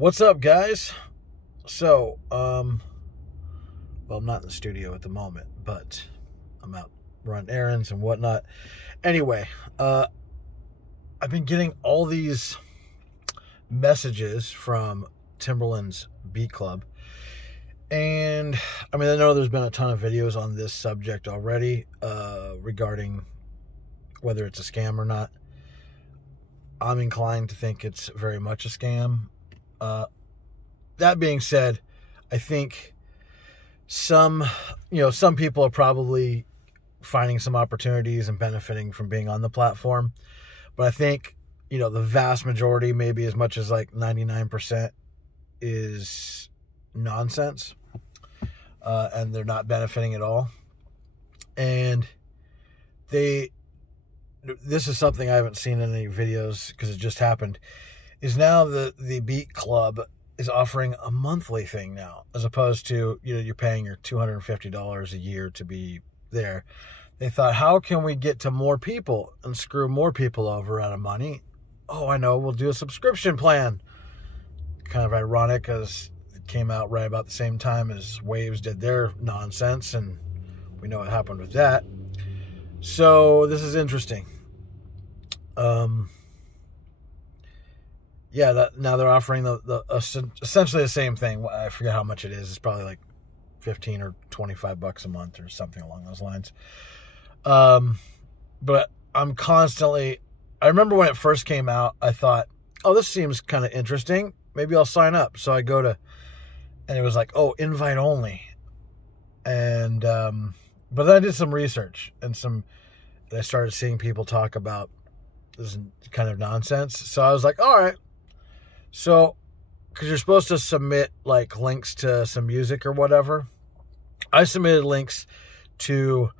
What's up, guys? So, well, I'm not in the studio at the moment, but I'm out running errands and whatnot. Anyway, I've been getting all these messages from Timberland's Beat Club. And, I mean, I know there's been a ton of videos on this subject already regarding whether it's a scam or not. I'm inclined to think it's very much a scam. That being said, I think some people are probably finding some opportunities and benefiting from being on the platform. But I think, the vast majority, maybe as much as like 99%, is nonsense. And they're not benefiting at all. And this is something I haven't seen in any videos because it just happened, is now the Beat Club is offering a monthly thing now, as opposed to, you're paying your $250 a year to be there. They thought, how can we get to more people and screw more people over out of money? Oh, I know, we'll do a subscription plan. Kind of ironic, as it came out right about the same time as Waves did their nonsense, and we know what happened with that. So this is interesting. Now they're offering essentially the same thing. I forget how much it is. It's probably like $15 or $25 a month or something along those lines. But I remember when it first came out, I thought, oh, this seems kind of interesting. Maybe I'll sign up. So I and it was like, oh, invite only. And, but then I did some research and I started seeing people talk about this kind of nonsense. So I was like, all right. So, because you're supposed to submit like links to some music or whatever, I submitted links to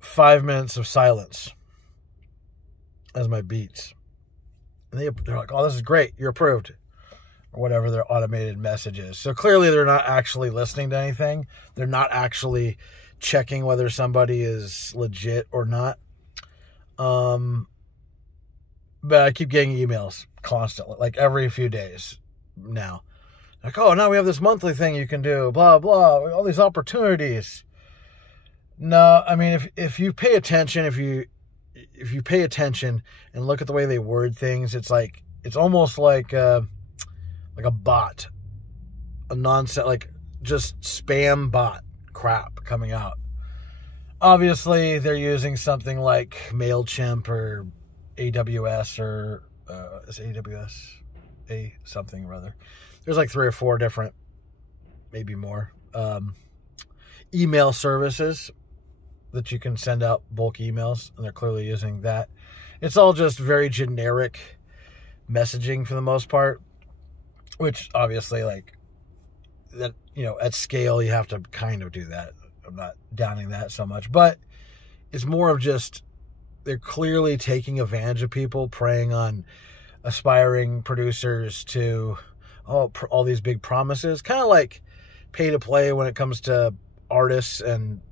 5 minutes of silence as my beats. And they're like, oh, this is great. You're approved. Or whatever their automated message is. So clearly they're not actually listening to anything. They're not actually checking whether somebody is legit or not. But I keep getting emails constantly, like every few days now. Like, oh, now we have this monthly thing you can do, blah, blah, all these opportunities. No, I mean, if you pay attention, if you pay attention and look at the way they word things, it's almost like a bot, a nonsense, like just spam bot crap coming out. Obviously, they're using something like MailChimp or AWS or is AWS something or other. There's like 3 or 4 different, maybe more, email services that you can send out bulk emails, and they're clearly using that. It's all just very generic messaging for the most part, which obviously, like, that, at scale you have to kind of do that. I'm not downing that so much, but it's more of just they're clearly taking advantage of people, preying on aspiring producers to all these big promises, kind of like pay to play when it comes to artists and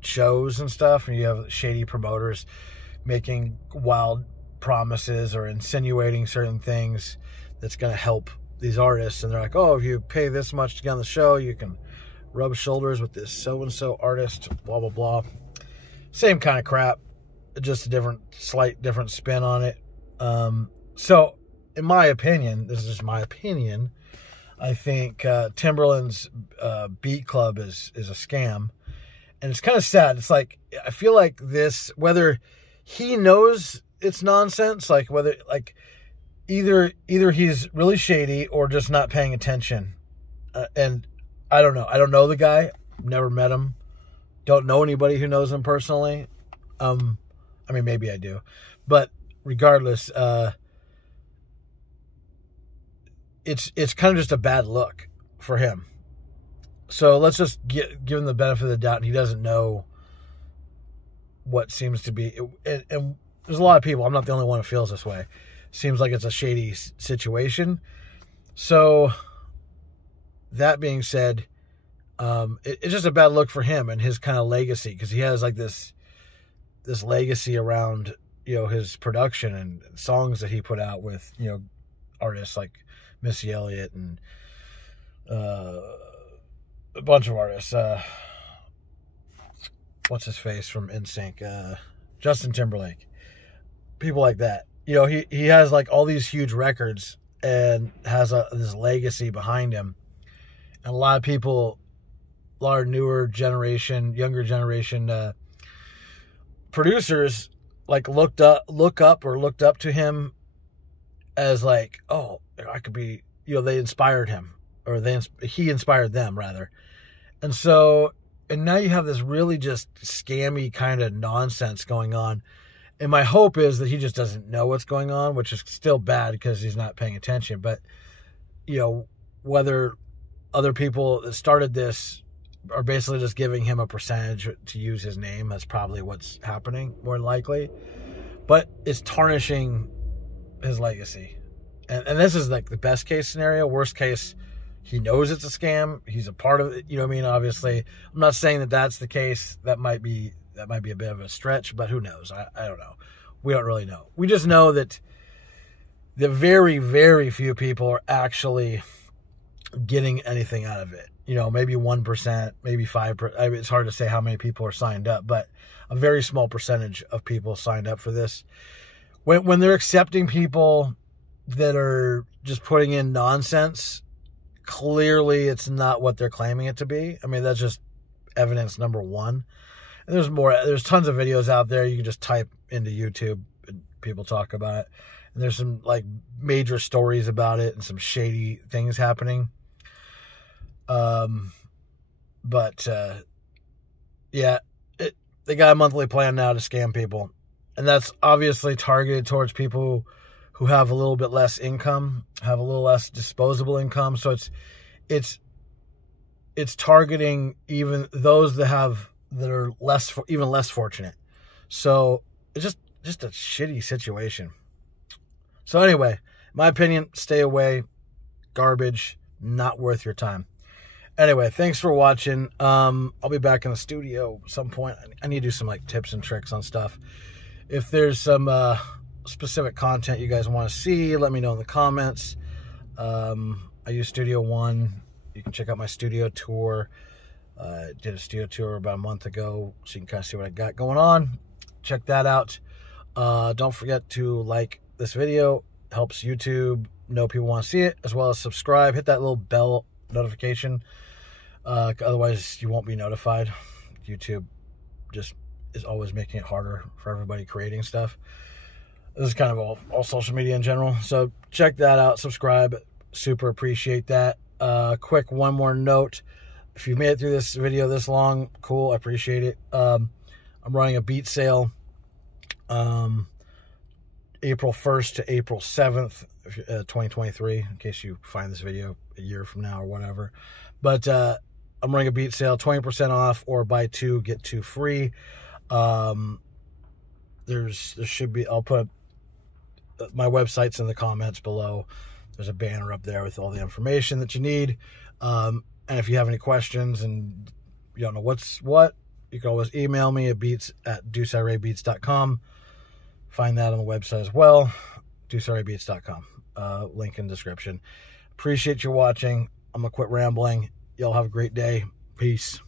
shows and stuff, and you have shady promoters making wild promises or insinuating certain things that's going to help these artists, and they're like, oh, if you pay this much to get on the show, you can rub shoulders with this so-and-so artist, blah, blah, blah. Same kind of crap, just a slight different spin on it. So, in my opinion, this is just my opinion, I think Timberland's Beat Club is a scam. And it's kind of sad. It's like, I feel like this, whether he knows it's nonsense, like whether, like, either he's really shady or just not paying attention. And I don't know. I don't know the guy. Never met him. Don't know anybody who knows him personally. I mean, maybe I do. But regardless, it's kind of just a bad look for him. So let's just give him the benefit of the doubt, and he doesn't know what seems to be. And there's a lot of people. I'm not the only one who feels this way. Seems like it's a shady situation. So that being said, it's just a bad look for him and his kind of legacy, because he has like this legacy around, his production and songs that he put out with, artists like Missy Elliott and a bunch of artists. What's his face from NSYNC? Justin Timberlake. People like that. You know, he has like all these huge records and has this legacy behind him. And a lot of people, a lot of newer generation, younger generation producers like looked up to him as like, oh, I could be, you know, they inspired him, or he inspired them rather. And so, and now you have this really just scammy kind of nonsense going on. And my hope is that he just doesn't know what's going on, which is still bad because he's not paying attention. But, you know, whether other people that started this are basically just giving him a percentage to use his name, that's probably what's happening, more than likely. But it's tarnishing his legacy. And this is like the best case scenario. Worst case, he knows it's a scam. He's a part of it. You know what I mean? Obviously, I'm not saying that that's the case. That might be a bit of a stretch, but who knows? I don't know. We don't really know. We just know that the very, very few people are actually getting anything out of it. You know, maybe 1%, maybe 5%. I mean, it's hard to say how many people are signed up, but a very small percentage of people signed up for this. When they're accepting people that are just putting in nonsense, clearly it's not what they're claiming it to be. I mean, that's just evidence number one. And there's more. There's tons of videos out there. You can just type into YouTube and people talk about it. And there's some like major stories about it and some shady things happening. Yeah, they got a monthly plan now to scam people. And that's obviously targeted towards people who have a little bit less income, have a little less disposable income. So it's targeting even those that are even less fortunate. So it's just a shitty situation. So anyway, in my opinion, stay away. Garbage, not worth your time. Anyway, thanks for watching. I'll be back in the studio at some point. I need to do some like tips and tricks on stuff. If there's some specific content you guys want to see, let me know in the comments. I use Studio One. You can check out my studio tour. Did a studio tour about a month ago, so you can kind of see what I got going on. Check that out. Don't forget to like this video. Helps YouTube know people want to see it, as well as subscribe. Hit that little bell notification. Otherwise, you won't be notified. YouTube just is always making it harder for everybody creating stuff. This is kind of all social media in general. So check that out. Subscribe. Super appreciate that. Quick one more note. If you've made it through this video this long, cool. I appreciate it. I'm running a beat sale April 1st to April 7th, 2023, in case you find this video a year from now or whatever. But I'm running a beat sale, 20% off, or buy two, get two free. There should be, I'll put my website's in the comments below. There's a banner up there with all the information that you need. And if you have any questions and you don't know what's what, you can always email me at beats@ducebeats.com. Find that on the website as well, ducebeats.com. Link in the description. Appreciate you watching. I'm going to quit rambling. Y'all have a great day. Peace.